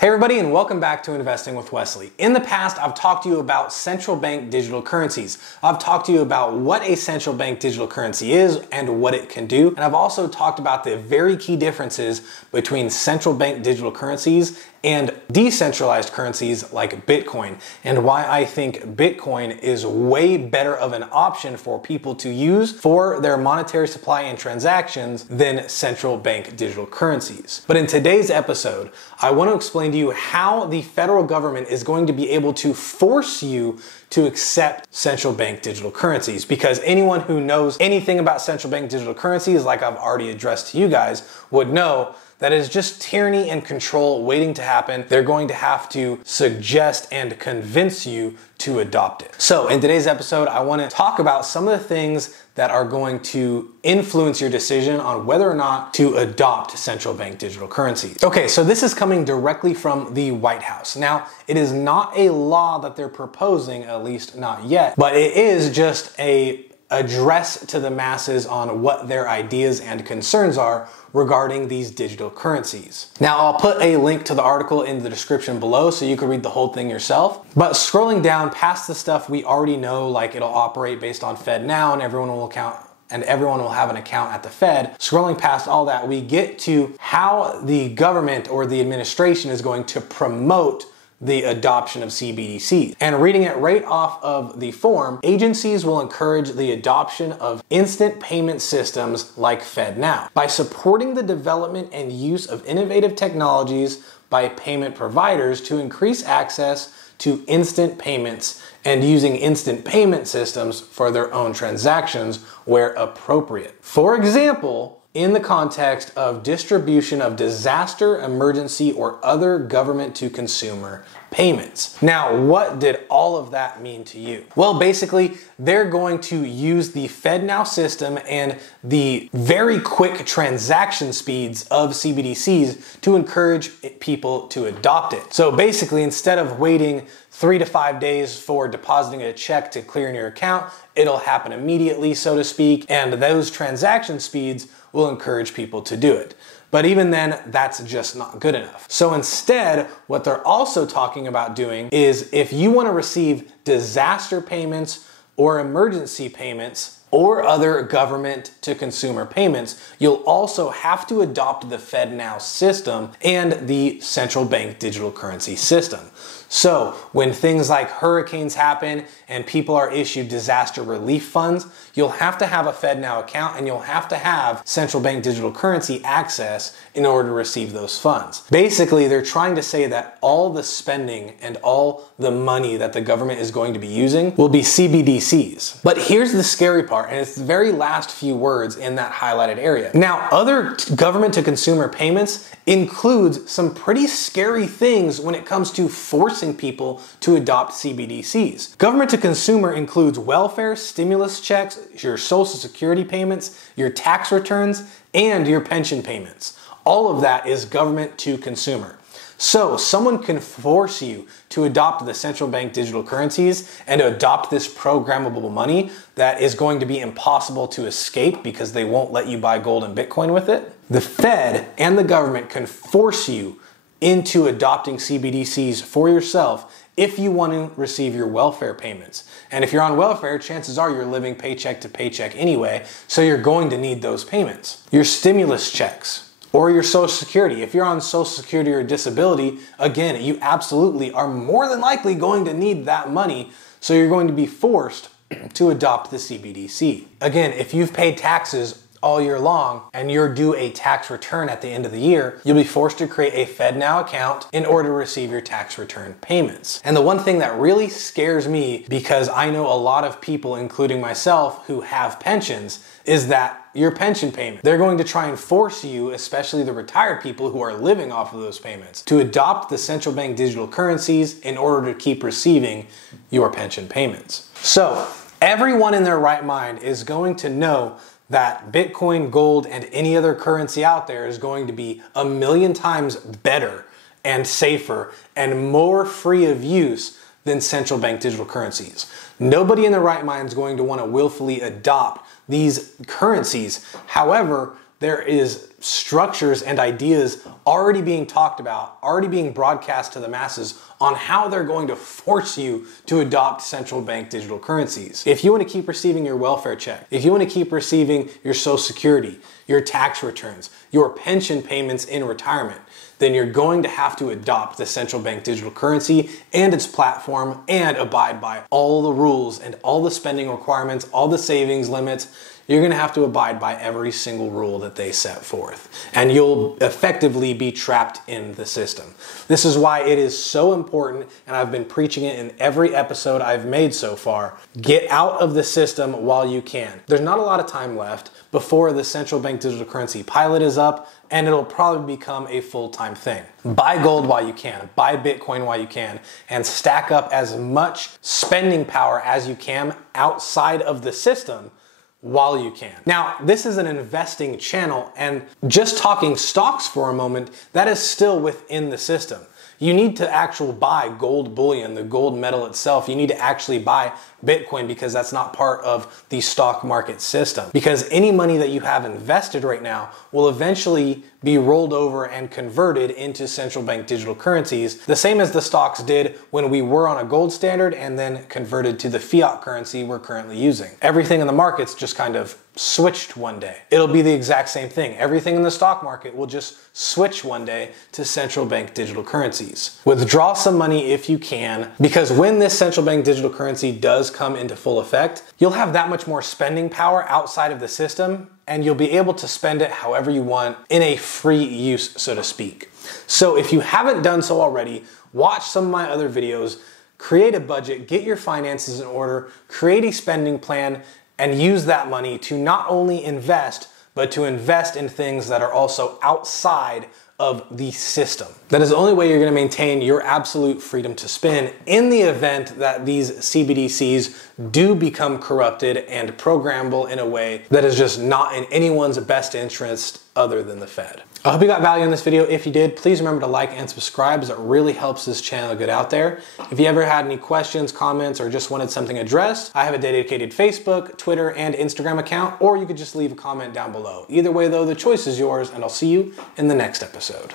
Hey everybody, and welcome back to Investing with Wesley. In the past, I've talked to you about central bank digital currencies. I've talked to you about what a central bank digital currency is and what it can do. And I've also talked about the very key differences between central bank digital currencies and decentralized currencies like Bitcoin, and why I think Bitcoin is way better of an option for people to use for their monetary supply and transactions than central bank digital currencies. But in today's episode, I want to explain to you how the federal government is going to be able to force you to accept central bank digital currencies, because anyone who knows anything about central bank digital currencies, like I've already addressed to you guys, would know that is just tyranny and control waiting to happen. They're going to have to suggest and convince you to adopt it. So in today's episode, I want to talk about some of the things that are going to influence your decision on whether or not to adopt central bank digital currencies. Okay, so this is coming directly from the White House. Now, it is not a law that they're proposing, at least not yet, but it is just a address to the masses on what their ideas and concerns are regarding these digital currencies. Now, I'll put a link to the article in the description below so you can read the whole thing yourself. But scrolling down past the stuff we already know, like it'll operate based on FedNow and everyone will have an account at the Fed. Scrolling past all that, we get to how the government or the administration is going to promote the adoption of CBDCs. And reading it right off of the form, agencies will encourage the adoption of instant payment systems like FedNow by supporting the development and use of innovative technologies by payment providers to increase access to instant payments and using instant payment systems for their own transactions where appropriate. For example, in the context of distribution of disaster, emergency, or other government to consumer payments. Now, what did all of that mean to you? Well, basically, they're going to use the FedNow system and the very quick transaction speeds of CBDCs to encourage people to adopt it. So basically, instead of waiting 3 to 5 days for depositing a check to clear in your account, it'll happen immediately, so to speak, and those transaction speeds will encourage people to do it. But even then, that's just not good enough. So instead, what they're also talking about doing is if you want to receive disaster payments or emergency payments or other government to consumer payments, you'll also have to adopt the FedNow system and the central bank digital currency system. So when things like hurricanes happen and people are issued disaster relief funds, you'll have to have a FedNow account and you'll have to have central bank digital currency access in order to receive those funds. Basically, they're trying to say that all the spending and all the money that the government is going to be using will be CBDCs. But here's the scary part, and it's the very last few words in that highlighted area. Now, other government to consumer payments includes some pretty scary things when it comes to forcing people to adopt CBDCs. Government to consumer includes welfare, stimulus checks, your social security payments, your tax returns, and your pension payments. All of that is government to consumer. So someone can force you to adopt the central bank digital currencies and adopt this programmable money that is going to be impossible to escape because they won't let you buy gold and Bitcoin with it. The Fed and the government can force you into adopting CBDCs for yourself if you want to receive your welfare payments. And if you're on welfare, chances are you're living paycheck to paycheck anyway, so you're going to need those payments. Your stimulus checks, or your Social Security. If you're on Social Security or disability, again, you absolutely are more than likely going to need that money, so you're going to be forced to adopt the CBDC. Again, if you've paid taxes all year long and you're due a tax return at the end of the year, you'll be forced to create a FedNow account in order to receive your tax return payments. And the one thing that really scares me, because I know a lot of people, including myself, who have pensions, is that your pension payment. They're going to try and force you, especially the retired people who are living off of those payments, to adopt the central bank digital currencies in order to keep receiving your pension payments. So everyone in their right mind is going to know that Bitcoin, gold, and any other currency out there is going to be 1,000,000 times better and safer and more free of use than central bank digital currencies. Nobody in their right mind is going to want to willfully adopt these currencies. However, there is structures and ideas already being talked about, already being broadcast to the masses on how they're going to force you to adopt central bank digital currencies. If you want to keep receiving your welfare check, if you want to keep receiving your Social Security, your tax returns, your pension payments in retirement, then you're going to have to adopt the central bank digital currency and its platform and abide by all the rules and all the spending requirements, all the savings limits. You're gonna have to abide by every single rule that they set forth, and you'll effectively be trapped in the system. This is why it is so important, and I've been preaching it in every episode I've made so far. Get out of the system while you can. There's not a lot of time left before the central bank digital currency pilot is up, and it'll probably become a full-time thing. Buy gold while you can, buy Bitcoin while you can, and stack up as much spending power as you can outside of the system while you can. Now, this is an investing channel, and just talking stocks for a moment, that is still within the system. You need to actually buy gold bullion, the gold metal itself. You need to actually buy Bitcoin because that's not part of the stock market system. Because any money that you have invested right now will eventually be rolled over and converted into central bank digital currencies, the same as the stocks did when we were on a gold standard and then converted to the fiat currency we're currently using. Everything in the markets just kind of switched one day. It'll be the exact same thing. Everything in the stock market will just switch one day to central bank digital currencies. Withdraw some money if you can, because when this central bank digital currency does come into full effect, you'll have that much more spending power outside of the system, and you'll be able to spend it however you want in a free use, so to speak. So if you haven't done so already, watch some of my other videos, create a budget, get your finances in order, create a spending plan, and use that money to not only invest, but to invest in things that are also outside of the system. That is the only way you're gonna maintain your absolute freedom to spend in the event that these CBDCs do become corrupted and programmable in a way that is just not in anyone's best interest other than the Fed. I hope you got value in this video. If you did, please remember to like and subscribe, as it really helps this channel get out there. If you ever had any questions, comments, or just wanted something addressed, I have a dedicated Facebook, Twitter, and Instagram account, or you could just leave a comment down below. Either way though, the choice is yours, and I'll see you in the next episode.